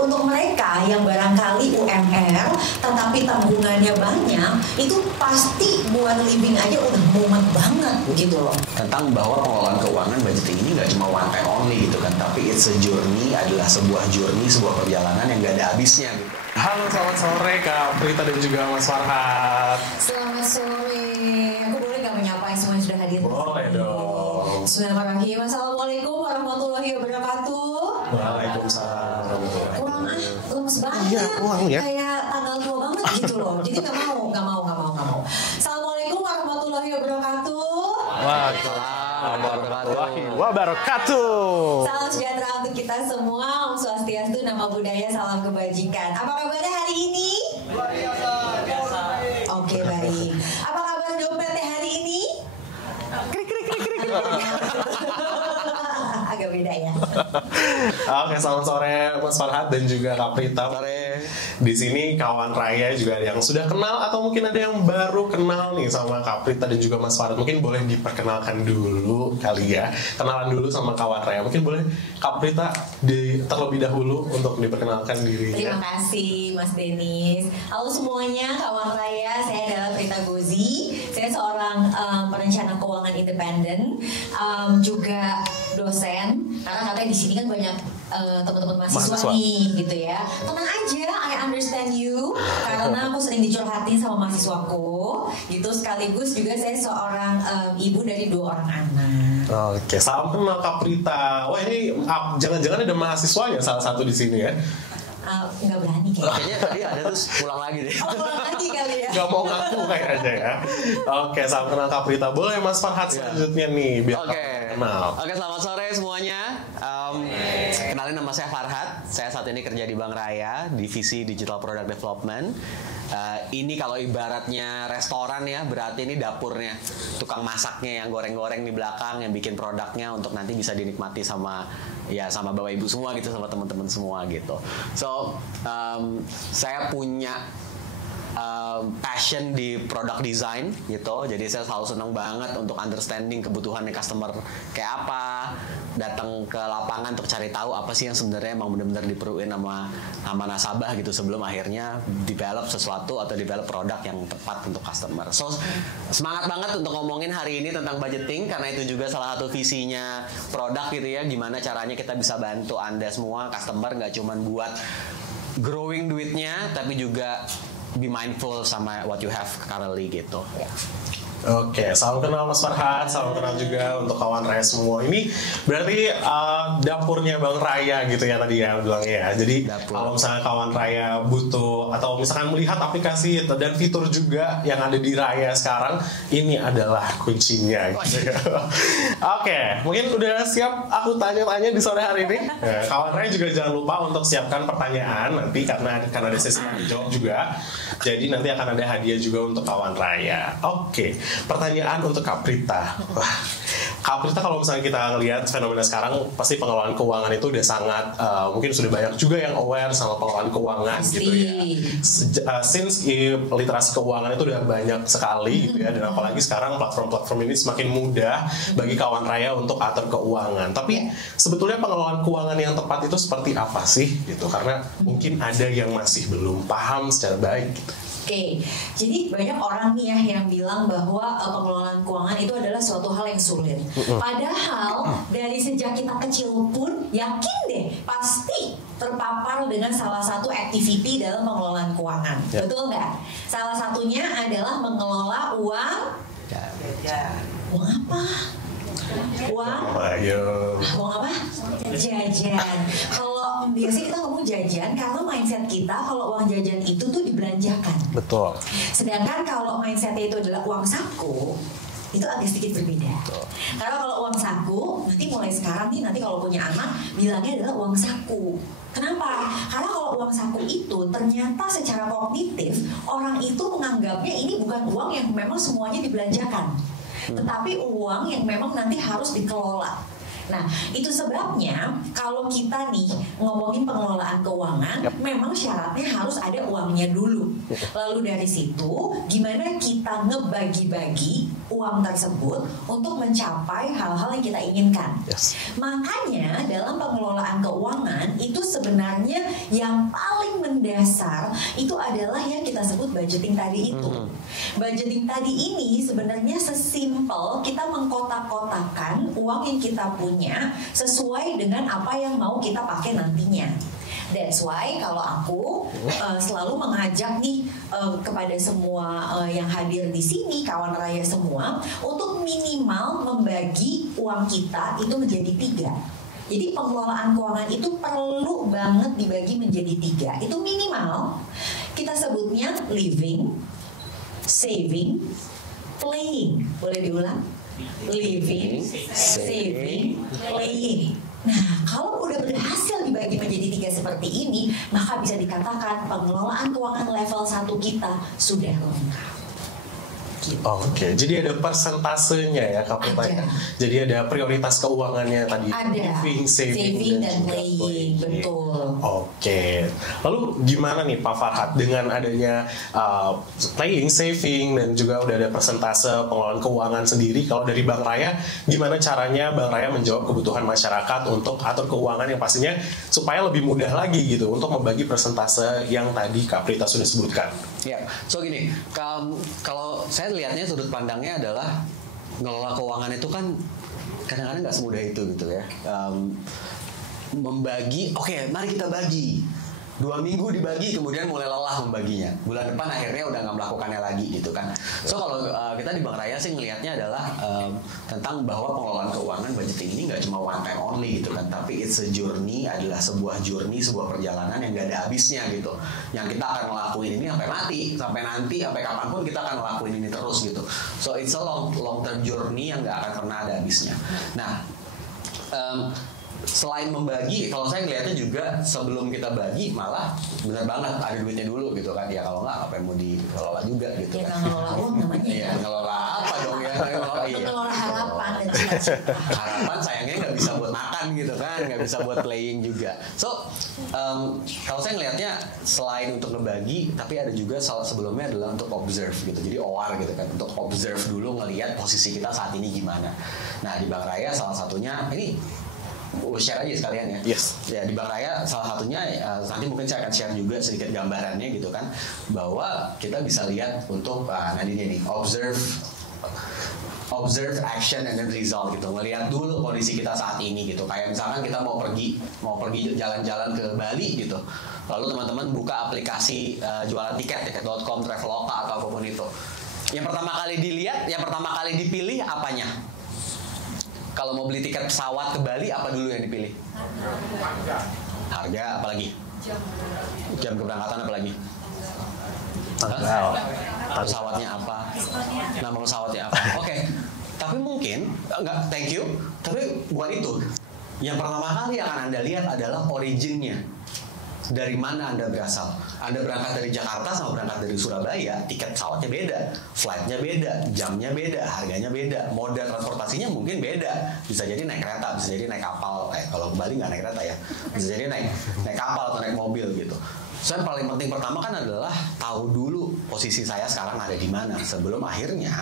untuk mereka yang barangkali UMR tetapi tanggungannya banyak, itu pasti buat living aja udah mumet banget gitu loh. Tentang bahwa pengelolaan keuangan budgeting ini nggak cuma one time only gitu kan, tapi it's a journey, adalah sebuah journey, sebuah perjalanan yang nggak ada habisnya gitu. Halo, selamat sore Kak Prita dan juga Mas Farhat. Selamat sore. Aku boleh nggak menyapa yang semuanya sudah hadir? Boleh dong. Bismillahirrahmanirrahim. Assalamualaikum warahmatullahi wabarakatuh. Waalaikumsalam. Kurang lemes banget. Iya, kurang ya. Kayak tanggal tua banget gitu loh. Jadi nggak mau. Assalamualaikum warahmatullahi wabarakatuh. Waalaikumsalam warahmatullahi wabarakatuh. Salam sejahtera untuk kita semua. Om Swastiastu, nama budaya, salam kebajikan. Apa kabarnya hari ini? Luar biasa. Oke, baik. Apa kabar dompetnya hari ini? Krik. Agak beda ya. Oke, selamat sore Mas Farhat dan juga Kak Prita. Di sini kawan raya juga ada yang sudah kenal atau mungkin ada yang baru kenal nih sama Kak Prita dan juga Mas Farhat. Mungkin boleh diperkenalkan dulu kali ya. Kenalan dulu sama kawan raya. Mungkin boleh Kak Prita terlebih dahulu untuk diperkenalkan dirinya. Terima kasih Mas Denis. Halo semuanya, kawan raya. Saya adalah Prita Gozi. Saya seorang perencana keuangan independen, juga dosen. Karena katanya di sini kan banyak teman-teman mahasiswa nih, gitu ya. Tenang aja, I understand you. Karena aku sering dicurhatin sama mahasiswaku, gitu. Sekaligus juga saya seorang ibu dari 2 orang anak. Oke, salam kenal Kak Prita. Wah, ini jangan-jangan ada mahasiswanya salah satu di sini ya. Nggak berani Kayaknya tadi ada terus pulang lagi deh. pulang lagi kali ya. Gak mau ngaku kayaknya ya. Oke, salam kenal Kak Prita. Boleh Mas Farhat selanjutnya nih biar kenal. Oke, selamat sore semuanya. Kenalin, nama saya Farhat. Saya saat ini kerja di Bank Raya, divisi Digital Product Development. Ini kalau ibaratnya restoran ya, berarti ini dapurnya, tukang masaknya yang goreng-goreng di belakang, yang bikin produknya untuk nanti bisa dinikmati sama bapak ibu semua gitu, sama teman-teman semua gitu. So saya punya passion di product design gitu, jadi saya selalu senang banget untuk understanding kebutuhan customer kayak apa, datang ke lapangan untuk cari tahu apa sih yang sebenarnya emang benar-benar diperluin sama nasabah gitu, sebelum akhirnya develop sesuatu atau develop produk yang tepat untuk customer. So semangat banget untuk ngomongin hari ini tentang budgeting, karena itu juga salah satu visinya produk gitu ya, gimana caranya kita bisa bantu Anda semua customer, nggak cuman buat growing duitnya, tapi juga be mindful sama what you have currently gitu. Oke, salam kenal Mas Farhat, salam kenal juga untuk kawan raya semua. Ini berarti dapurnya Bank Raya gitu ya tadi ya bilangnya ya. Jadi kalau misalnya kawan raya butuh atau misalkan melihat aplikasi dan fitur juga yang ada di Raya sekarang, ini adalah kuncinya gitu ya. Oke, mungkin udah siap aku tanya-tanya di sore hari ini. Kawan raya juga jangan lupa untuk siapkan pertanyaan nanti, karena akan ada sesi tanya jawab juga. Jadi nanti akan ada hadiah juga untuk kawan raya. Oke, pertanyaan untuk Kak Prita. Wah, Kak Prita, kalau misalnya kita lihat fenomena sekarang, pasti pengelolaan keuangan itu udah sangat mungkin sudah banyak juga yang aware sama pengelolaan keuangan gitu ya. Since literasi keuangan itu udah banyak sekali gitu ya, dan apalagi sekarang platform-platform ini semakin mudah bagi kawan raya untuk atur keuangan. Tapi sebetulnya pengelolaan keuangan yang tepat itu seperti apa sih gitu? Karena mungkin ada yang masih belum paham secara baik gitu. Oke, jadi banyak orang nih ya yang bilang bahwa pengelolaan keuangan itu adalah suatu hal yang sulit. Padahal dari sejak kita kecil pun yakin deh pasti terpapar dengan salah satu activity dalam pengelolaan keuangan. Betul nggak? Salah satunya adalah mengelola uang. Uang apa? Uang apa? Jajan. Kalau biasanya kita ngomong jajan karena mindset kita kalau uang jajan itu tuh dibelanjakan. Betul. Sedangkan kalau mindsetnya itu adalah uang saku, itu agak sedikit berbeda. Karena kalau uang saku, nanti mulai sekarang nih, nanti kalau punya anak bilangnya adalah uang saku. Kenapa? Karena kalau uang saku itu ternyata secara kognitif orang itu menganggapnya ini bukan uang yang memang semuanya dibelanjakan, tetapi uang yang memang nanti harus dikelola. Nah, itu sebabnya kalau kita nih ngomongin pengelolaan keuangan, memang syaratnya harus ada uangnya dulu. Lalu dari situ, gimana kita ngebagi-bagi uang tersebut untuk mencapai hal-hal yang kita inginkan. Yes. Makanya dalam pengelolaan keuangan itu sebenarnya yang paling mendasar itu adalah yang kita sebut budgeting tadi itu. Budgeting tadi ini sebenarnya sesimpel kita mengkotak-kotakan uang yang kita punya sesuai dengan apa yang mau kita pakai nantinya. That's why kalau aku selalu mengajak nih kepada semua yang hadir di sini, kawan raya semua, untuk minimal membagi uang kita itu menjadi 3. Jadi pengelolaan keuangan itu perlu banget dibagi menjadi 3. Itu minimal. Kita sebutnya living, saving, playing. Boleh diulang? Living, saving, playing. Nah, kalau udah berhasil dibagi menjadi 3 seperti ini, maka bisa dikatakan pengelolaan keuangan level 1 kita sudah lengkap. Oke, jadi ada persentasenya ya Kak Prita. Jadi ada prioritas keuangannya tadi. Ada. Living, saving dan playing. Betul. Oke. Lalu gimana nih Pak Farhad dengan adanya playing, saving dan juga udah ada persentase pengelolaan keuangan sendiri. Kalau dari Bank Raya, gimana caranya Bank Raya menjawab kebutuhan masyarakat untuk atur keuangan yang pastinya supaya lebih mudah lagi gitu untuk membagi persentase yang tadi Kak Prita sudah sebutkan. Ya, so gini, kalau saya lihatnya sudut pandangnya adalah ngelola keuangan itu kan kadang-kadang nggak semudah itu gitu ya. Membagi, oke, mari kita bagi. 2 minggu dibagi, kemudian mulai lelah membaginya. Bulan depan akhirnya udah nggak melakukannya lagi gitu kan. So kalau kita di Bank Raya sih ngelihatnya adalah tentang bahwa pengelolaan keuangan budgeting ini nggak cuma one time only gitu kan, tapi it's a journey, adalah sebuah journey, sebuah perjalanan yang nggak ada habisnya gitu. Yang kita akan ngelakuin ini sampai mati, sampai nanti, sampai kapanpun kita akan ngelakuin ini terus gitu. So it's a long term journey yang nggak akan pernah ada habisnya. Nah, selain membagi, kalau saya ngeliatnya juga sebelum kita bagi malah benar banget ada duitnya dulu gitu kan. Ya kalau nggak apa yang mau dikelola juga gitu Ya kan. ngelola uang namanya. Iya, ngelola apa dong ya? Ngelola harapan dan cita-cita. Harapan sayangnya nggak bisa buat makan gitu kan, nggak bisa buat playing juga. So kalau saya ngelihatnya selain untuk ngebagi, tapi ada juga sebelumnya adalah untuk observe gitu. Jadi OR gitu kan, untuk observe dulu ngelihat posisi kita saat ini gimana. Nah di Bank Raya salah satunya ini share aja sekalian ya. Yes. Ya di Bank Raya salah satunya nanti mungkin saya akan share juga sedikit gambarannya gitu kan, bahwa kita bisa lihat untuk nantinya nih observe action and then result gitu, ngelihat dulu kondisi kita saat ini gitu. Kayak misalkan kita mau pergi jalan-jalan ke Bali gitu, lalu teman-teman buka aplikasi jualan tiket tiket.com, Traveloka atau apapun itu. Yang pertama kali dilihat, yang pertama kali dipilih apanya? Kalau mau beli tiket pesawat ke Bali, apa dulu yang dipilih? Harga, apalagi? Jam keberangkatan, apalagi? Pesawatnya apa? Nama pesawatnya apa? Oke. Tapi mungkin, enggak, thank you. Tapi bukan itu. Yang pertama kali yang akan Anda lihat adalah originnya. Dari mana Anda berasal? Anda berangkat dari Jakarta sama berangkat dari Surabaya, tiket pesawatnya beda, flightnya beda, jamnya beda, harganya beda, moda transportasinya mungkin beda. Bisa jadi naik kereta, bisa jadi naik kapal. Kalau ke Bali nggak naik kereta ya, bisa jadi naik kapal atau naik mobil gitu. So yang paling penting pertama kan adalah tahu dulu posisi saya sekarang ada di mana sebelum akhirnya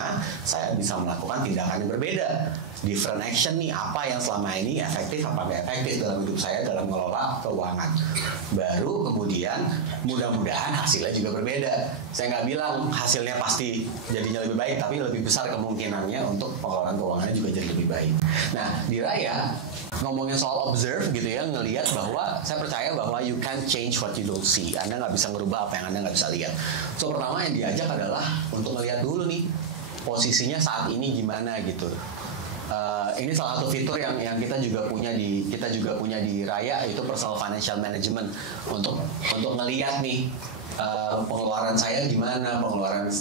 saya bisa melakukan tindakan yang berbeda. Different action nih, apa yang selama ini efektif apa nggak efektif dalam hidup saya dalam mengelola keuangan. Baru kemudian mudah-mudahan hasilnya juga berbeda. Saya nggak bilang hasilnya pasti jadinya lebih baik, tapi lebih besar kemungkinannya untuk pengelolaan keuangannya juga jadi lebih baik. Nah di Raya ngomongin soal observe gitu ya, ngelihat bahwa saya percaya bahwa you can change what you don't see. Anda nggak bisa ngerubah apa yang Anda nggak bisa lihat. So pertama yang diajak adalah untuk ngelihat dulu nih posisinya saat ini gimana gitu. Ini salah satu fitur yang kita juga punya di Raya, itu personal financial management, untuk ngelihat nih pengeluaran saya gimana,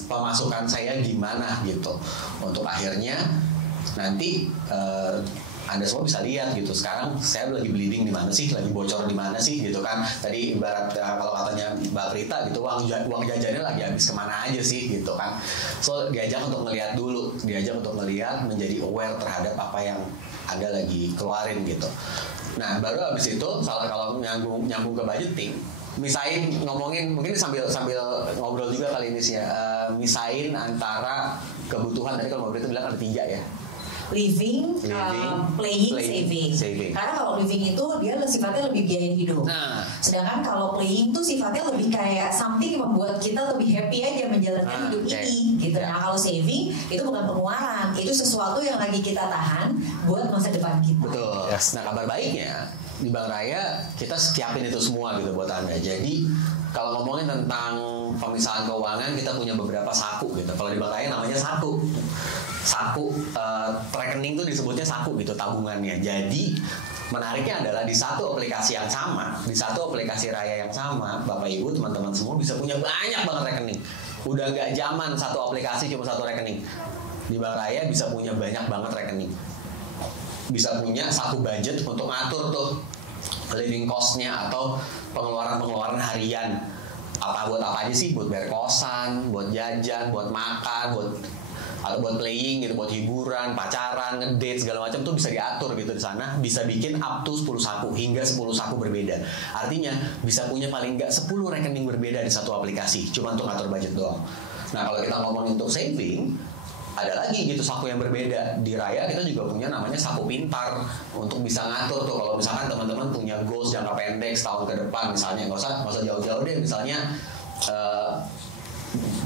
pemasukan saya gimana gitu, untuk akhirnya nanti Anda semua bisa lihat gitu, sekarang saya lagi bleeding di mana sih, lagi bocor di mana sih gitu kan. Tadi ibarat kalau katanya Mbak Prita gitu, uang jajannya lagi habis kemana aja sih gitu kan. So diajak untuk ngelihat dulu, diajak untuk ngelihat, menjadi aware terhadap apa yang Anda lagi keluarin gitu. Nah baru habis itu kalau nyambung ke budgeting, misain ngomongin mungkin sambil ngobrol juga kali ini sih ya. Misain antara kebutuhan, tadi kalau Mbak Brita bilang ada 3 ya. Living, playing, saving. Karena kalau living itu dia sifatnya lebih biaya hidup. Nah. Sedangkan kalau playing tuh sifatnya lebih kayak something yang membuat kita lebih happy aja menjalankan hidup ini gitu. Nah kalau saving itu bukan pengeluaran, itu sesuatu yang lagi kita tahan buat masa depan kita. Betul. Yes. Nah kabar baiknya di Bank Raya kita siapin itu semua gitu buat Anda. Jadi kalau ngomongin tentang pemisahan keuangan, kita punya beberapa saku gitu. Kalau di Bank Raya namanya saku rekening tuh disebutnya saku gitu, tabungannya. Jadi menariknya adalah di satu aplikasi yang sama, di satu aplikasi Raya yang sama, Bapak Ibu teman-teman semua bisa punya banyak banget rekening. Udah gak zaman satu aplikasi cuma satu rekening. Di Bank Raya bisa punya banyak banget rekening, bisa punya saku budget untuk ngatur tuh living cost-nya atau pengeluaran harian. Buat apa aja sih? Buat bayar kosan, buat jajan, buat makan, buat playing gitu, buat hiburan, pacaran, ngedate segala macam tuh bisa diatur gitu di sana. Bisa bikin up to 10 saku hingga 10 saku berbeda. Artinya bisa punya paling nggak 10 rekening berbeda di satu aplikasi, cuma untuk ngatur budget doang. Nah kalau kita ngomongin untuk saving, ada lagi gitu saku yang berbeda. Di Raya kita juga punya namanya saku pintar untuk bisa ngatur tuh. Kalau misalkan teman-teman punya goals jangka pendek setahun ke depan misalnya, nggak usah jauh-jauh deh, misalnya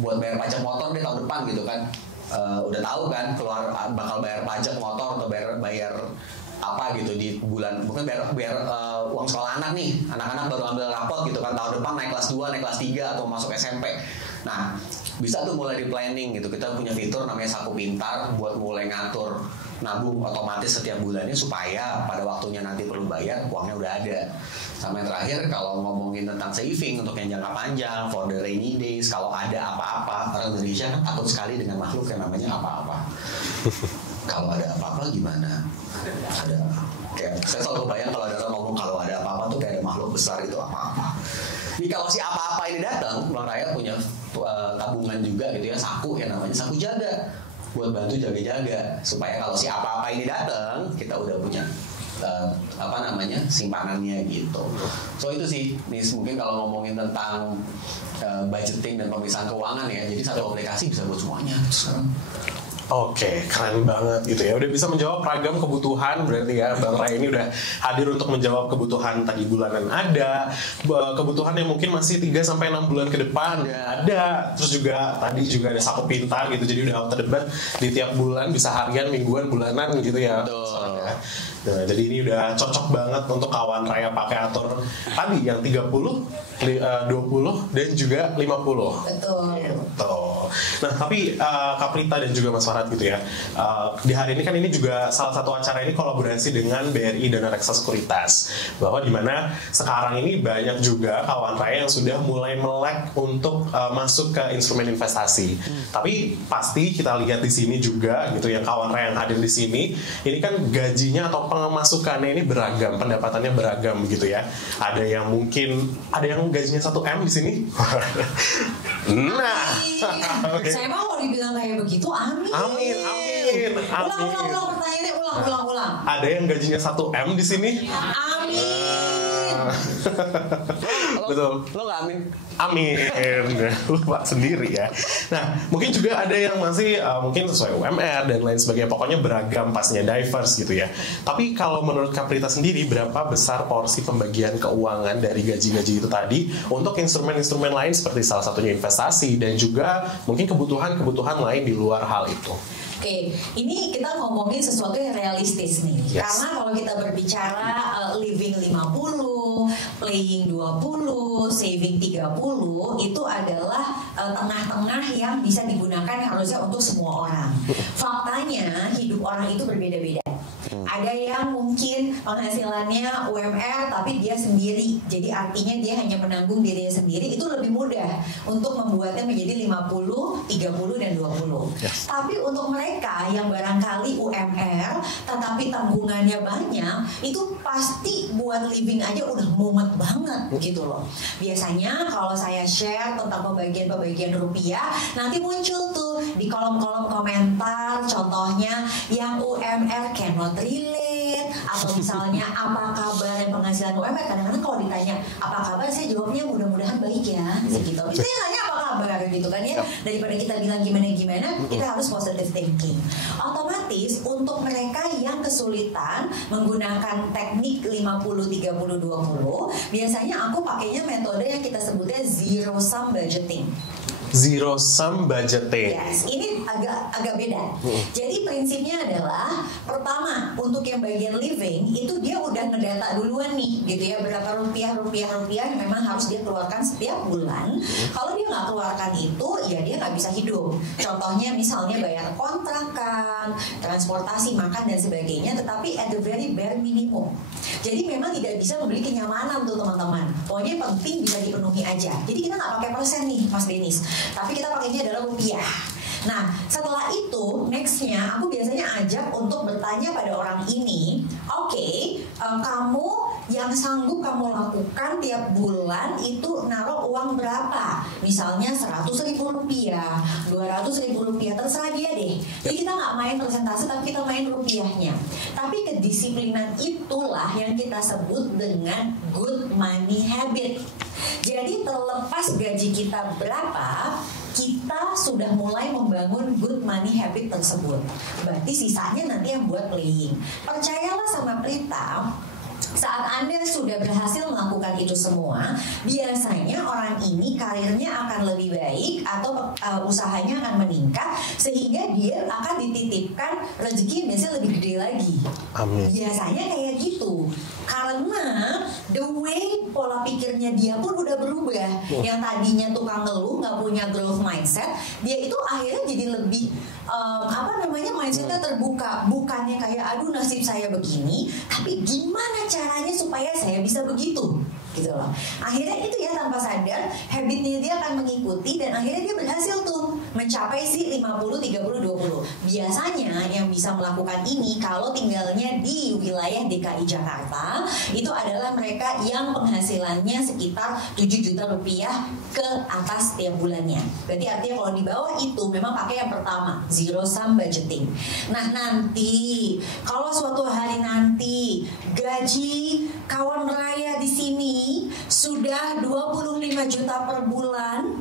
buat bayar pajak motor deh tahun depan gitu kan. Udah tahu kan bakal bayar pajak motor atau bayar apa gitu di bulan, mungkin bayar uang sekolah anak-anak baru ambil rapot gitu kan, tahun depan naik kelas 2, naik kelas 3 atau masuk SMP. Nah bisa tuh mulai di planning gitu. Kita punya fitur namanya saku pintar buat mulai ngatur nabung otomatis setiap bulannya supaya pada waktunya nanti perlu bayar uangnya udah ada. Sama yang terakhir kalau ngomongin tentang saving untuk yang jangka panjang, for the rainy days, kalau ada apa-apa, orang Indonesia kan takut sekali dengan makhluk yang namanya apa-apa. Kalau ada apa-apa gimana? Kayak saya selalu bayang kalau ada orang ngomong kalau ada apa-apa tuh kayak ada makhluk besar itu apa-apa. Jadi kalau si apa-apa ini datang, Bank Raya punya tabungan juga gitu ya, saku yang namanya saku jaga buat bantu jaga-jaga supaya kalau si apa-apa ini datang kita udah punya simpanannya gitu. So itu sih, nih mungkin kalau ngomongin tentang budgeting dan pemisahan keuangan ya, jadi satu aplikasi bisa buat semuanya sekarang. Oke, keren banget gitu ya. Udah bisa menjawab ragam kebutuhan, berarti ya Bank Raya ini udah hadir untuk menjawab kebutuhan tadi bulanan ada, kebutuhan yang mungkin masih 3-6 bulan ke depan ada. Terus juga tadi juga ada saku pintar gitu. Jadi udah out debat di tiap bulan bisa harian, mingguan, bulanan gitu ya. Nah, jadi ini udah cocok banget untuk kawan Raya pakai atur tadi yang 30, 20 dan juga 50. Betul. Gitu. Nah, tapi Kak Prita dan juga Mas Farhad gitu ya. Di hari ini kan ini juga salah satu acara ini kolaborasi dengan BRI dan Reksa Sekuritas. Bahwa dimana sekarang ini banyak juga kawan Raya yang sudah mulai melek untuk masuk ke instrumen investasi. Tapi pasti kita lihat di sini juga gitu yang kawan Raya yang hadir di sini, ini kan gajinya atau pemasukannya ini beragam, pendapatannya beragam gitu ya. Ada yang gajinya 1M di sini. Nah, okay. Saya mau dibilang kayak begitu, amin. Ulang pertanyaannya, ulang. Ada yang gajinya 1M di sini? Amin. Betul. Lo gak amin? Amin. Lupa sendiri ya. Nah, mungkin juga ada yang masih mungkin sesuai UMR dan lain sebagainya. Pokoknya beragam, pastinya diverse gitu ya. Tapi kalau menurut Kak Prita sendiri, berapa besar porsi pembagian keuangan dari gaji-gaji itu tadi untuk instrumen-instrumen lain seperti salah satunya investasi dan juga mungkin kebutuhan-kebutuhan lain di luar hal itu? Oke, ini kita ngomongin sesuatu yang realistis nih. Yes. Karena kalau kita berbicara living 50, playing 20, saving 30, itu adalah tengah-tengah yang bisa digunakan harusnya untuk semua orang. Faktanya hidup orang itu berbeda-beda. Ada yang mungkin penghasilannya UMR tapi dia sendiri, jadi artinya dia hanya menanggung dirinya sendiri. Itu lebih mudah untuk membuatnya menjadi 50, 30, dan 20. Yes. Tapi untuk mereka yang barangkali UMR tetapi tanggungannya banyak, itu pasti buat living aja udah mumet banget gitu loh. Biasanya kalau saya share tentang pembagian rupiah, nanti muncul tuh di kolom-kolom komentar, contohnya yang UMR cannot relate, atau kalau misalnya apa kabar penghasilan UMR, kadang-kadang kalau ditanya apa kabar, saya jawabnya mudah-mudahan baik ya, gitu. Misalnya nanya apa kabar gitu kan ya, daripada kita bilang gimana-gimana, kita harus positive thinking. Otomatis untuk mereka yang kesulitan menggunakan teknik 50-30-20, biasanya aku pakainya metode yang kita sebutnya zero sum budgeting. Zero sum budgeting. Yes, ini agak beda. Jadi prinsipnya adalah pertama untuk yang bagian living itu dia udah ngedata duluan nih, gitu ya, berapa rupiah yang memang harus dia keluarkan setiap bulan. Kalau dia nggak keluarkan itu, ya dia nggak bisa hidup. Contohnya misalnya bayar kontrakan, transportasi, makan dan sebagainya, tetapi at the very bare minimum. Jadi memang tidak bisa membeli kenyamanan untuk teman-teman. Pokoknya penting bisa dipenuhi aja. Jadi kita nggak pakai persen nih, Mas Denis. Tapi kita pakainya adalah rupiah. Nah, setelah itu, nextnya aku biasanya ajak untuk bertanya pada orang ini, oke, kamu yang sanggup kamu lakukan tiap bulan itu naruh uang berapa? Misalnya 100.000 rupiah, 200.000 rupiah, terserah dia deh. Jadi kita nggak main persentase, tapi kita main rupiahnya. Tapi kedisiplinan itulah yang kita sebut dengan good money habit. Jadi terlepas gaji kita berapa, kita sudah mulai membangun good money habit tersebut. Berarti sisanya nanti yang buat playing. Percayalah sama Prita, saat Anda sudah berhasil melakukan itu semua, biasanya orang ini karirnya akan lebih baik atau usahanya akan meningkat, sehingga dia akan dititipkan rezeki biasanya lebih gede lagi. Amin. Biasanya kayak gitu. Karena the way pola pikirnya dia pun udah berubah. Yang tadinya tukang ngeluh, nggak punya growth mindset, dia itu akhirnya jadi lebih mindsetnya terbuka. Bukannya kayak aduh nasib saya begini, tapi gimana caranya supaya saya bisa begitu, gitu loh. Akhirnya itu ya tanpa sadar habitnya dia akan mengikuti, dan akhirnya dia berhasil tuh mencapai si 50-30-20. Biasanya yang bisa melakukan ini kalau tinggalnya di wilayah DKI Jakarta, itu adalah mereka yang penghasilannya sekitar 7 juta rupiah ke atas tiap bulannya. Berarti artinya kalau di bawah itu memang pakai yang pertama, zero sum budgeting. Nah nanti kalau suatu hari nanti gaji kawan raya di sini sudah 25 juta per bulan,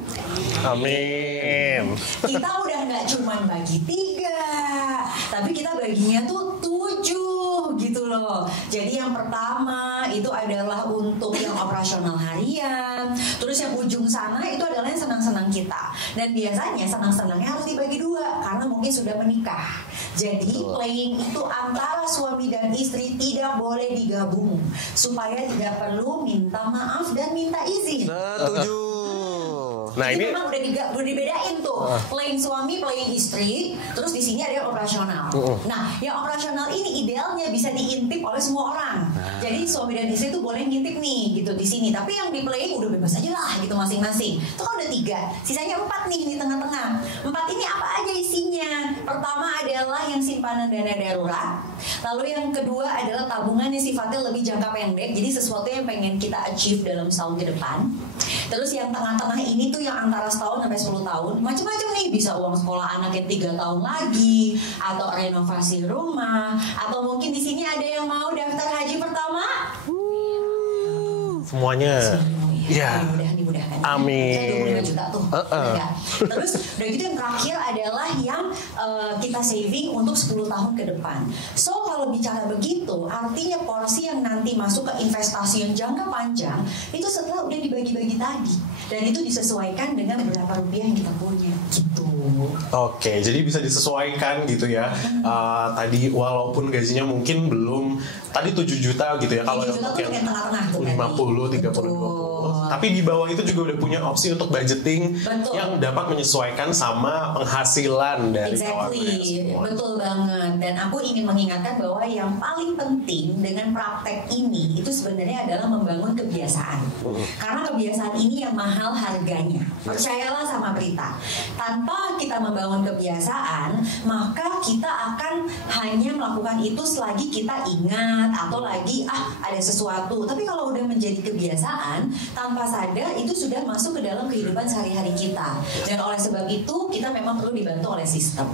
amin. Kita udah nggak cuman bagi 3, tapi kita baginya tuh 7 gitu loh. Jadi yang pertama itu adalah untuk yang operasional harian, terus yang ujung sana itu adalah yang senang-senang kita. Dan biasanya senang-senangnya harus dibagi 2 karena mungkin sudah menikah. Jadi playing itu antara suami dan istri tidak boleh digabung supaya tidak perlu minta maaf dan minta izin. Setuju. Nah ini ini memang udah dibedain tuh, playing suami, playing istri, terus di sini ada yang operasional. Nah, yang operasional ini idealnya bisa diintip oleh semua orang. Jadi suami dan istri tuh boleh ngintip nih gitu di sini. Tapi yang di playing udah bebas aja lah gitu masing-masing. Itu kan udah 3, sisanya 4 nih di tengah-tengah. 4 ini apa aja isinya? Pertama adalah yang simpanan dana darurat. Lalu yang kedua adalah tabungan yang sifatnya lebih jangka pendek. Jadi sesuatu yang pengen kita achieve dalam setahun ke depan. Terus yang tengah-tengah ini tuh yang antara setahun sampai 10 tahun, macam-macam nih, bisa uang sekolah anak yang 3 tahun lagi, atau renovasi rumah, atau mungkin di sini ada yang mau daftar haji pertama. semuanya. Ya. Dimudahkan. Amin. 25 juta tuh. Ya. Terus udah gitu yang terakhir adalah yang kita saving untuk 10 tahun ke depan. So kalau bicara begitu, artinya porsi yang nanti masuk ke investasi yang jangka panjang itu setelah udah dibagi-bagi tadi, dan itu disesuaikan dengan berapa rupiah yang kita punya gitu. Oke, jadi bisa disesuaikan gitu ya. Tadi walaupun gajinya mungkin belum tadi 7 juta gitu ya, kalau untuk yang tengah-tengah tuh 50, 30, 20. Tapi di bawah itu juga udah punya opsi untuk budgeting. Betul. Yang dapat menyesuaikan sama penghasilan dari Exactly, betul banget. Dan aku ingin mengingatkan bahwa yang paling penting dengan praktek ini itu sebenarnya adalah membangun kebiasaan. Karena kebiasaan ini yang mahal harganya. Percayalah sama Prita, tanpa kita membangun kebiasaan, maka kita akan hanya melakukan itu selagi kita ingat atau lagi ada sesuatu. Tapi kalau udah menjadi kebiasaan, tanpa sadar itu sudah masuk ke dalam kehidupan sehari-hari kita. Dan oleh sebab itu kita memang perlu dibantu oleh sistem.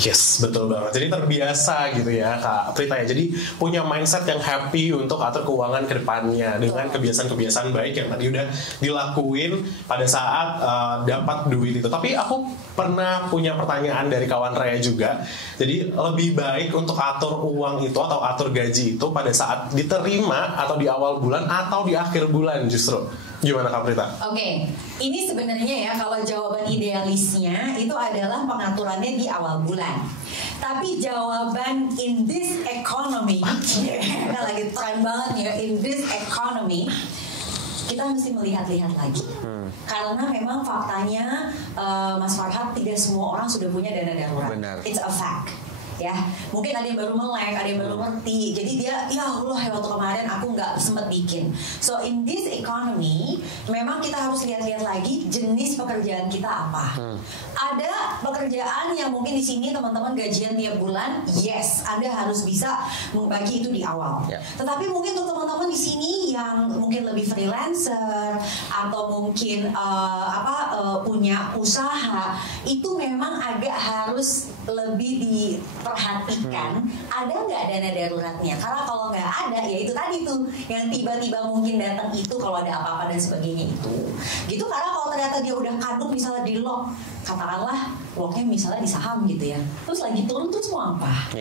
Yes, betul banget. Jadi terbiasa gitu ya Kak Prita ya. Jadi punya mindset yang happy untuk atur keuangan ke depannya dengan kebiasaan-kebiasaan baik yang tadi udah dilakuin pada saat dapat duit itu. Tapi aku pernah punya pertanyaan dari kawan Raya juga. Jadi lebih baik untuk atur uang itu atau atur gaji itu pada saat diterima atau di awal bulan atau di akhir bulan justru. Gimana Kak Prita? Oke, ini sebenarnya ya kalau jawaban idealisnya itu adalah pengaturannya di awal bulan. Tapi jawaban in this economy, kita lagi tren banget ya in this economy, kita mesti melihat-lihat lagi. Karena memang faktanya Mas Farhad, tidak semua orang sudah punya dana darurat. Benar. It's a fact. Ya, mungkin ada yang baru melek, ada yang baru ngerti. Jadi dia, ya Allah, waktu kemarin aku nggak sempet bikin. So in this economy, memang kita harus lihat-lihat lagi jenis pekerjaan kita apa. Ada pekerjaan yang mungkin di sini teman-teman gajian tiap bulan, yes, Anda harus bisa membagi itu di awal. Tetapi mungkin untuk teman-teman di sini yang mungkin lebih freelancer atau mungkin punya usaha, itu memang agak harus lebih diperhatikan ada nggak dana daruratnya. Karena kalau nggak ada, ya itu tadi tuh yang tiba-tiba mungkin datang itu kalau ada apa-apa dan sebagainya itu gitu. Karena kalau ternyata dia udah kadung misalnya di lock, katakanlah locknya misalnya di saham gitu ya, terus lagi turun terus mau apa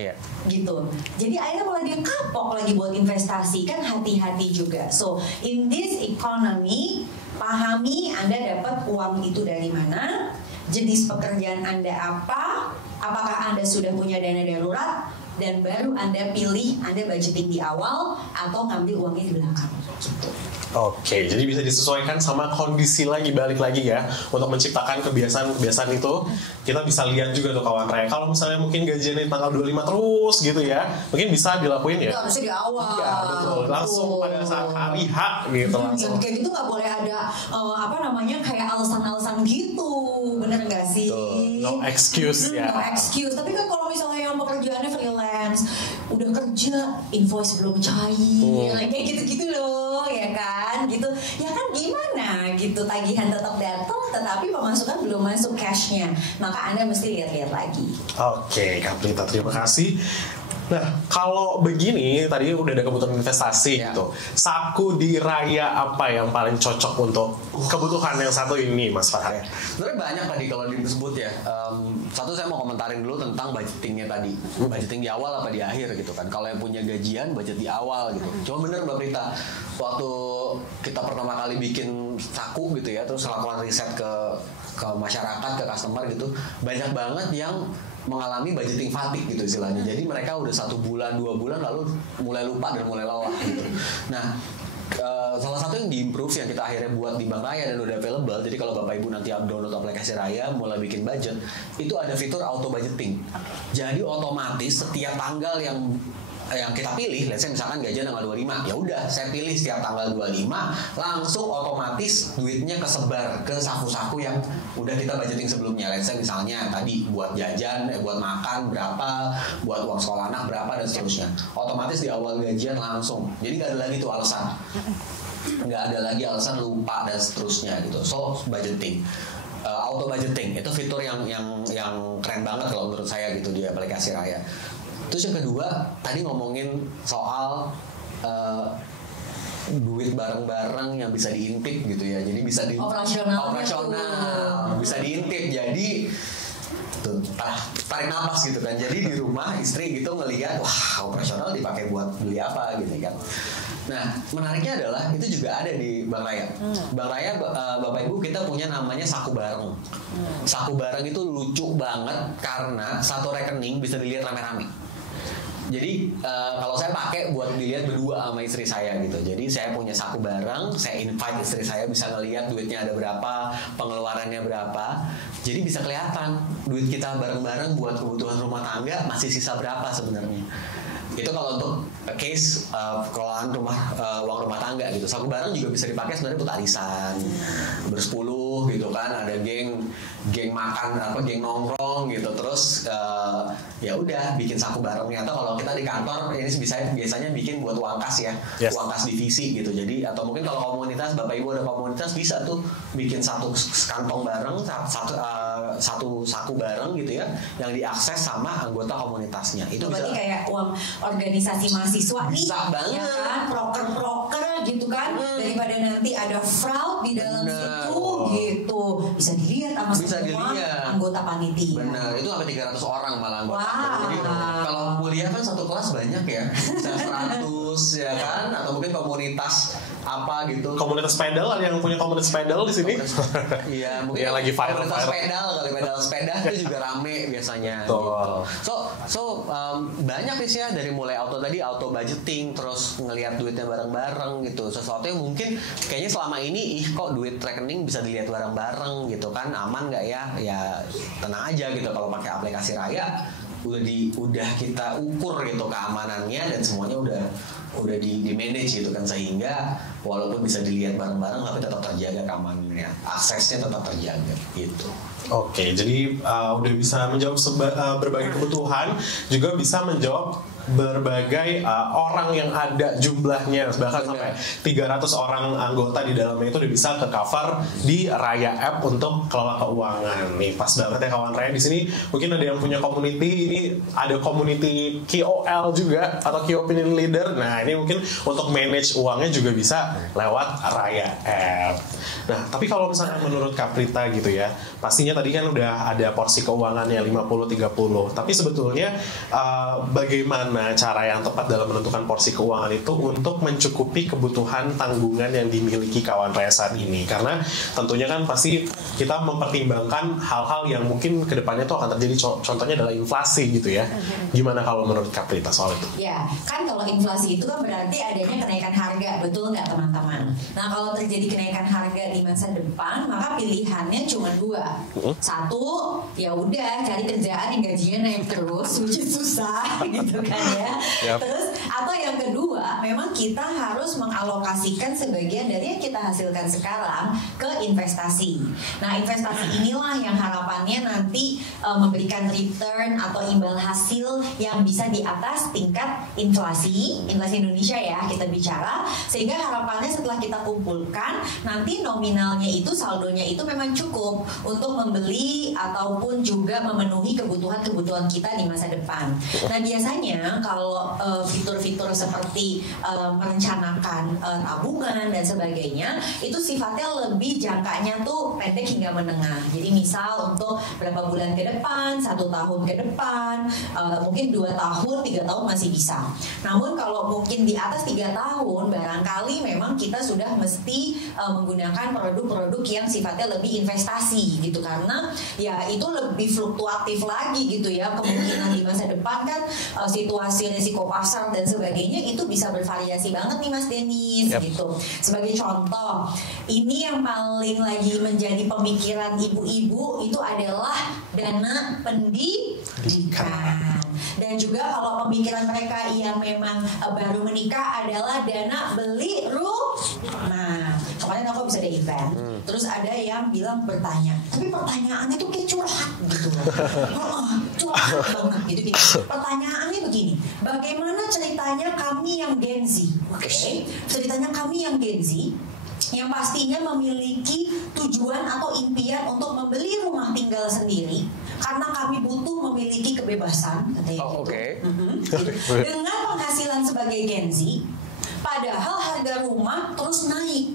gitu. Jadi akhirnya mulai dia kapok lagi buat investasi, kan hati-hati juga. So in this economy, pahami Anda dapat uang itu dari mana, jenis pekerjaan Anda apa, apakah Anda sudah punya dana darurat, dan baru Anda pilih Anda budgeting di awal atau ngambil uangnya di belakang gitu. Oke, jadi bisa disesuaikan sama kondisi lagi, balik lagi ya untuk menciptakan kebiasaan-kebiasaan itu. Kita bisa lihat juga tuh kawan Raya. Kalau misalnya mungkin gajiannya di tanggal 25 terus gitu ya, mungkin bisa dilakuin ya. Itu harusnya di awal. Iya, betul. Langsung pada saat hari H gitu langsung. Kayak gitu nggak boleh ada kayak alasan-alasan gitu, bener nggak sih? No excuse ya. No excuse. Tapi kan kalau misalnya yang pekerjaannya freelance, udah kerja, invoice belum cair, kayak gitu-gitu loh, ya kan? Gitu. Ya kan gimana gitu, tagihan tetap datang, tetapi pemasukan belum masuk cashnya. Maka Anda mesti lihat-lihat lagi. Oke, Kak Prita, terima kasih. Nah, kalau begini tadi udah ada kebutuhan investasi gitu. Saku di Raya apa yang paling cocok untuk kebutuhan yang satu ini, Mas Farhad? Sebenarnya banyak tadi kalau disebut ya. Satu saya mau komentarin dulu tentang budgetingnya tadi. Budgeting di awal apa di akhir gitu kan. Kalau yang punya gajian budget di awal gitu. Cuma bener Mbak Prita, waktu kita pertama kali bikin saku gitu ya, terus lakukan riset ke masyarakat, ke customer gitu, banyak banget yang mengalami budgeting fatigue gitu istilahnya. Jadi mereka udah 1 bulan 2 bulan lalu mulai lupa dan mulai lelah gitu. Nah, salah satu yang diimprove yang kita akhirnya buat di Bank Raya dan udah available. Jadi kalau Bapak Ibu nanti download aplikasi Raya mulai bikin budget, itu ada fitur auto budgeting. Jadi otomatis setiap tanggal yang kita pilih, let's say misalkan gajian tanggal 25, ya udah saya pilih setiap tanggal 25, langsung otomatis duitnya kesebar ke saku-saku yang udah kita budgeting sebelumnya. Let's say misalnya tadi buat jajan, buat makan berapa, buat uang sekolah anak berapa dan seterusnya. Otomatis di awal gajian langsung. Jadi nggak ada lagi tuh alasan, nggak ada lagi alasan lupa dan seterusnya gitu. So budgeting. Auto budgeting itu fitur yang keren banget kalau menurut saya gitu di aplikasi Raya. Terus yang kedua tadi ngomongin soal duit bareng-bareng yang bisa diintip gitu ya. Jadi bisa operasional bisa diintip. Jadi tuh tarik napas gitu kan. Jadi di rumah istri gitu ngelihat, wah operasional dipakai buat beli apa gitu kan. Nah, menariknya adalah itu juga ada di Bank Raya. Bank Raya, Bapak Ibu, kita punya namanya saku bareng. Saku bareng itu lucu banget karena satu rekening bisa dilihat rame-rame. Jadi kalau saya pakai buat dilihat berdua sama istri saya gitu. Jadi saya punya saku bareng, saya invite istri saya bisa ngelihat duitnya ada berapa, pengeluarannya berapa. Jadi bisa kelihatan duit kita bareng-bareng buat kebutuhan rumah tangga masih sisa berapa sebenarnya. Itu kalau untuk case pengelolaan uang rumah tangga gitu. Saku bareng juga bisa dipakai sebenarnya buat arisan bersepuluh gitu kan. Ada geng makan geng nongkrong gitu. Terus ya udah bikin saku barengnya. Atau kalau kita di kantor ini biasanya bikin buat uang kas ya, uang kas divisi gitu. Jadi atau mungkin kalau komunitas Bapak Ibu ada komunitas bisa tuh bikin satu kantong bareng, satu satu saku bareng gitu ya, yang diakses sama anggota komunitasnya. Itu berarti bisa kayak uang organisasi mahasiswa nih, bisa banget, ya kan, proker gitu kan, daripada nanti ada fraud di dalam situ gitu, bisa dilihat sama semua anggota panitia. Bener, itu sampai 300 orang malah anggota. Wow. Jadi kalau kuliah kan satu kelas banyak ya, bisa 100 ya kan, atau mungkin komunitas apa gitu. Komunitas pedal, ada yang punya komunitas pedal di sini? Iya, mungkin yang lagi viral. pedal sepeda itu juga rame biasanya. Gitu. So banyak sih ya, dari mulai auto budgeting, terus ngelihat duitnya bareng-bareng gitu. Sesuatu yang mungkin kayaknya selama ini kok duit rekening bisa dilihat bareng-bareng gitu kan, aman nggak ya? Ya tenang aja gitu, kalau pakai aplikasi Raya udah kita ukur gitu keamanannya, dan semuanya udah di manage gitu kan, sehingga walaupun bisa dilihat bareng-bareng tapi tetap terjaga keamanannya, aksesnya tetap terjaga gitu. Oke, jadi udah bisa menjawab berbagai kebutuhan, juga bisa menjawab berbagai orang yang ada jumlahnya, bahkan sampai 300 orang anggota di dalamnya itu udah bisa ke cover di Raya App untuk kelola keuangan. Nih pas banget ya kawan Raya, di sini mungkin ada yang punya community, ini ada community KOL juga atau Key Opinion Leader. Nah ini mungkin untuk manage uangnya juga bisa lewat Raya App. Nah tapi kalau misalnya menurut Kaprita gitu ya, pastinya tadi kan udah ada porsi keuangannya 50-30, tapi sebetulnya bagaimana cara yang tepat dalam menentukan porsi keuangan itu untuk mencukupi kebutuhan tanggungan yang dimiliki kawan Raya saat ini? Karena tentunya kan pasti kita mempertimbangkan hal-hal yang mungkin kedepannya tuh akan terjadi, contohnya adalah inflasi gitu ya. Gimana kalau menurut Kaprita soal itu? Ya kan kalau inflasi itu kan berarti adanya kenaikan harga, betul nggak teman-teman? Nah kalau terjadi kenaikan harga di masa depan, maka pilihannya cuma dua. Satu, ya udah cari kerjaan yang gajinya naik terus, which is susah gitu kan ya. Terus atau yang kedua, memang kita harus mengalokasikan sebagian dari yang kita hasilkan sekarang ke investasi. Nah investasi inilah yang harapannya nanti memberikan return atau imbal hasil yang bisa di atas tingkat inflasi Indonesia ya kita bicara, sehingga harapannya setelah kita kumpulkan nanti nominalnya itu, saldonya itu memang cukup untuk membeli ataupun juga memenuhi kebutuhan kita di masa depan. Nah biasanya kalau fitur-fitur seperti merencanakan tabungan dan sebagainya itu sifatnya lebih jangkanya tuh pendek hingga menengah. Jadi misal untuk berapa bulan ke depan, 1 tahun ke depan, mungkin 2 tahun, 3 tahun masih bisa. Namun kalau mungkin di atas 3 tahun, barangkali memang kita sudah mesti menggunakan produk-produk yang sifatnya lebih investasi gitu, karena ya itu lebih fluktuatif lagi gitu ya, kemungkinan di masa depan kan situasi risiko pasar dan sebagainya itu bisa bervariasi banget nih Mas Denis gitu. Sebagai contoh, ini yang paling lagi menjadi pemikiran ibu-ibu itu adalah dana pendidikan. Dan juga kalau pemikiran mereka yang memang baru menikah adalah dana beli rumah. Kemarin aku bisa ada event, terus ada yang bilang bertanya, tapi pertanyaannya tuh kayak curhat gitu loh. Curhat banget gitu. Pertanyaannya begini, bagaimana ceritanya kami yang Gen Z? Ceritanya kami yang Gen Z yang pastinya memiliki tujuan atau impian untuk membeli rumah tinggal sendiri karena kami butuh memiliki kebebasan katanya dengan penghasilan sebagai Gen Z, padahal harga rumah terus naik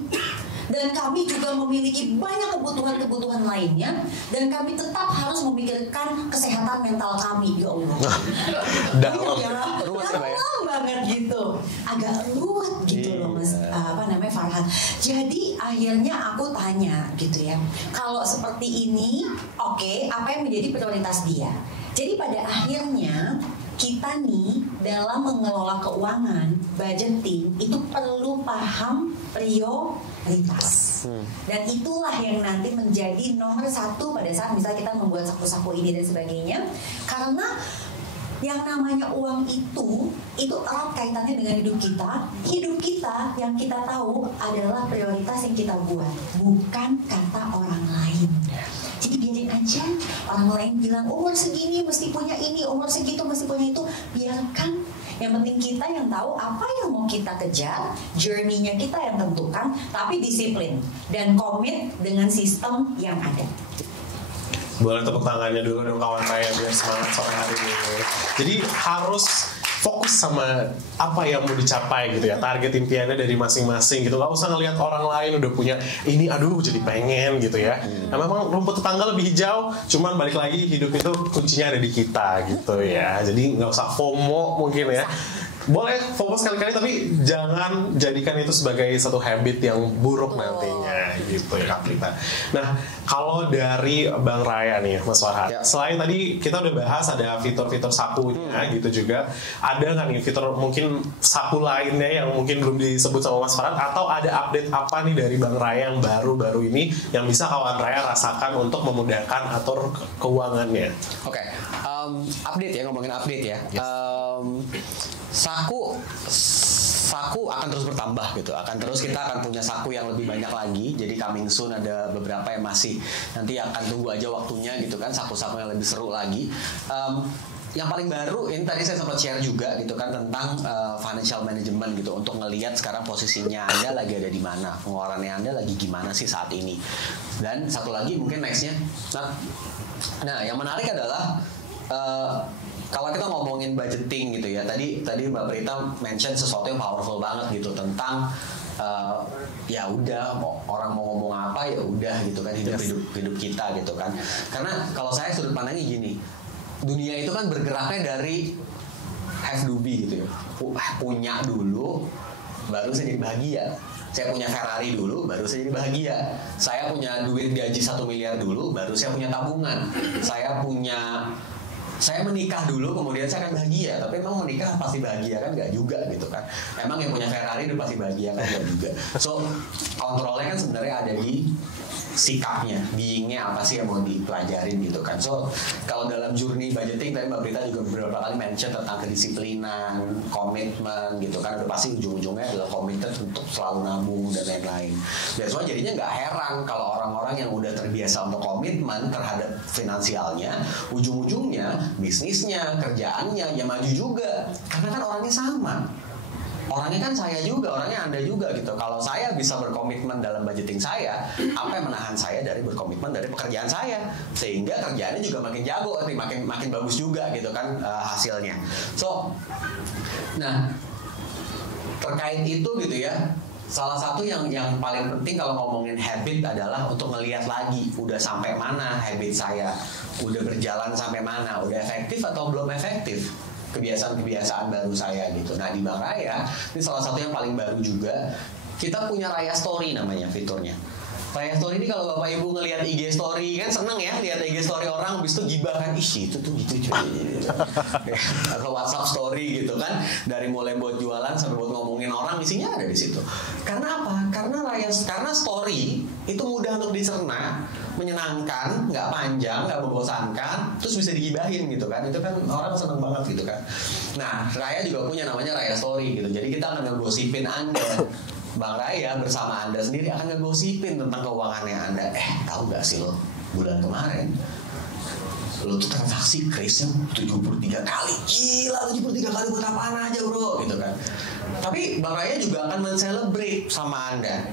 dan kami juga memiliki banyak kebutuhan lainnya, dan kami tetap harus memikirkan kesehatan mental kami. Ya Allah, dalam banget gitu, agak ruwet gitu loh Mas Farhan. Jadi akhirnya aku tanya gitu ya, kalau seperti ini apa yang menjadi prioritas dia? Jadi pada akhirnya kita nih dalam mengelola keuangan, budgeting itu perlu paham prioritas. Dan itulah yang nanti menjadi nomor 1 pada saat misalnya kita membuat saku-saku ini dan sebagainya. Karena yang namanya uang itu erat kaitannya dengan hidup kita. Hidup kita yang kita tahu adalah prioritas yang kita buat, bukan kata orang lain. Jadi biarin aja orang lain bilang umur segini mesti punya ini, umur segitu mesti punya itu, biarkan. Yang penting kita yang tahu apa yang mau kita kejar, journey-nya kita yang tentukan, tapi disiplin dan komit dengan sistem yang ada. Boleh tepuk tangannya dulu dong kawan Raya biar semangat sore hari ini. Jadi harus fokus sama apa yang mau dicapai gitu ya, target impiannya dari masing-masing gitu. Gak usah ngelihat orang lain udah punya ini, aduh jadi pengen gitu ya. Nah memang rumput tetangga lebih hijau, cuman balik lagi hidup itu kuncinya ada di kita gitu ya. Jadi nggak usah FOMO mungkin ya. Boleh FOMO sekali-kali, tapi jangan jadikan itu sebagai satu habit yang buruk nantinya gitu ya Kak Prita. Nah kalau dari Bang Raya nih Mas Farhat, selain tadi kita udah bahas ada fitur-fitur sakunya gitu juga, ada nggak nih fitur mungkin saku lainnya yang mungkin belum disebut sama Mas Farhat, atau ada update apa nih dari Bang Raya yang baru-baru ini yang bisa kawan Raya rasakan untuk memudahkan atur keuangannya? Oke, update ya, ngomongin update ya. Saku akan terus bertambah gitu, kita akan punya saku yang lebih banyak lagi. Jadi coming soon ada beberapa yang masih nanti akan tunggu aja waktunya gitu kan, saku-saku yang lebih seru lagi. Yang paling baru ini tadi saya sempat share juga gitu kan tentang financial management gitu, untuk ngelihat sekarang posisinya Anda lagi ada di mana, pengeluarannya Anda lagi gimana sih saat ini. Dan satu lagi mungkin nextnya, nah yang menarik adalah kalau kita ngomongin budgeting gitu ya, tadi Mbak Prita mention sesuatu yang powerful banget gitu tentang ya udah orang mau ngomong apa ya udah gitu kan, hidup kita gitu kan. Karena kalau saya sudut pandangnya gini, dunia itu kan bergeraknya dari have to be gitu ya, punya dulu baru saya jadi bahagia. Saya punya Ferrari dulu, baru saya jadi bahagia. Saya punya duit gaji 1 miliar dulu, baru saya punya tabungan. Saya menikah dulu, kemudian saya akan bahagia. Tapi emang menikah pasti bahagia kan? Gak juga gitu kan. Emang yang punya Ferrari udah pasti bahagia kan? Gak juga. So, kontrolnya kan sebenarnya ada di sikapnya, beingnya apa sih yang mau dipelajarin gitu kan. So kalau dalam journey budgeting tadi Mbak Prita juga beberapa kali mention tentang kedisiplinan, komitmen gitu kan, udah pasti ujung-ujungnya adalah committed untuk selalu nabung dan lain-lain. Dan soalnya jadinya nggak heran kalau orang-orang yang udah terbiasa untuk komitmen terhadap finansialnya, ujung-ujungnya bisnisnya, kerjaannya ya maju juga, karena kan orangnya sama. Orangnya kan saya juga, orangnya Anda juga gitu. Kalau saya bisa berkomitmen dalam budgeting saya, apa yang menahan saya dari berkomitmen dari pekerjaan saya? Sehingga kerjaannya juga makin jago, makin bagus juga gitu kan hasilnya. So, nah terkait itu gitu ya, salah satu yang paling penting kalau ngomongin habit adalah untuk ngelihat lagi udah sampai mana habit saya, udah berjalan sampai mana, udah efektif atau belum efektif kebiasaan-kebiasaan baru saya gitu. Nah di Bang Raya ini salah satu yang paling baru juga, kita punya Raya Story namanya fiturnya. Raya Story ini kalau Bapak Ibu ngelihat IG Story kan seneng ya, lihat IG Story orang habis itu gibah kan, ih itu tuh gitu atau WhatsApp Story gitu kan, dari mulai buat jualan sampai buat ngomongin orang isinya ada di situ. Karena apa? Karena Story itu mudah untuk dicerna, menyenangkan, nggak panjang, nggak membosankan, terus bisa digibahin gitu kan. Itu kan orang seneng banget gitu kan. Nah Raya juga punya namanya Raya Story gitu, jadi kita akan ngegosipin Anda. Bang Raya bersama Anda sendiri akan ngegosipin tentang keuangannya Anda. Tahu gak sih lo, bulan kemarin lo tuh transaksi crash-nya 73 kali. Gila, 73 kali buat apaan aja bro gitu kan. Tapi Bang Raya juga akan men-celebrate sama Anda.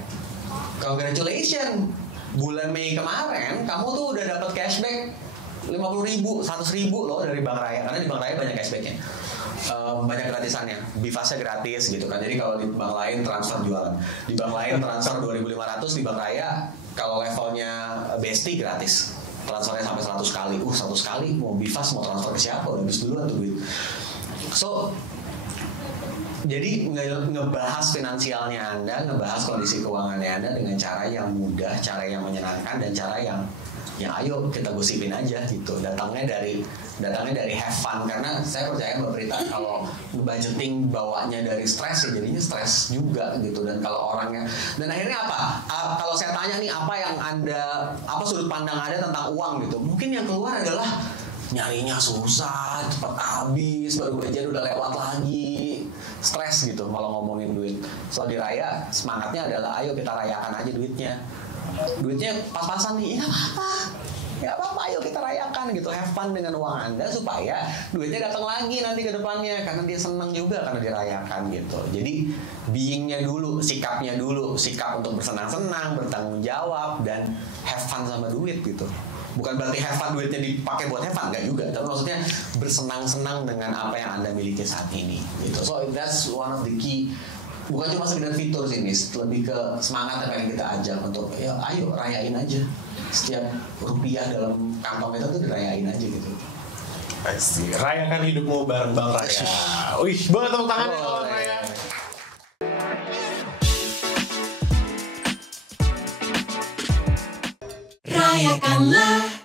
Congratulations, bulan Mei kemarin kamu tuh udah dapat cashback 50.000, 100.000 loh dari Bang Raya. Karena di Bang Raya banyak cashbacknya, banyak gratisannya, Bifasnya gratis gitu kan. Jadi kalau di bank lain transfer jualan, di bank lain transfer 2.500, di Bank Raya kalau levelnya Besti gratis, transfernya sampai 100 kali. 100 kali mau Bifas mau transfer ke siapa, udah habis duluan tuh duit. So jadi ngebahas finansialnya Anda, ngebahas kondisi keuangannya Anda dengan cara yang mudah, cara yang menyenangkan, dan cara yang ayo kita gosipin aja gitu. Datangnya dari have fun, karena saya percaya Mbak Prita kalau budgeting bawanya dari stres ya jadinya stres juga gitu. Dan kalau orangnya, dan akhirnya apa? Kalau saya tanya nih apa sudut pandang Anda tentang uang gitu, mungkin yang keluar adalah nyarinya susah, cepat habis, baru gajian udah lewat lagi, stres gitu kalau ngomongin duit. So di Raya semangatnya adalah ayo kita rayakan aja duitnya pas-pasan nih, ya apa-apa, ayo kita rayakan gitu, have fun dengan uang Anda supaya duitnya datang lagi nanti ke depannya, karena dia senang juga karena dirayakan gitu. Jadi beingnya dulu, sikapnya dulu, sikap untuk bersenang-senang, bertanggung jawab, dan have fun sama duit gitu. Bukan berarti have fun duitnya dipakai buat have fun, enggak juga. Tapi maksudnya bersenang-senang dengan apa yang Anda miliki saat ini gitu. So that's one of the key. Bukan cuma sekedar fitur sih, lebih ke semangat yang pengen kita ajak untuk ya ayo rayain aja. Setiap rupiah dalam kantong kita tuh dirayain aja gitu. Pasti. Rayakan hidupmu bareng Bang Raya. Wih, boleh tepuk tangan ya kawan Raya. Rayakanlah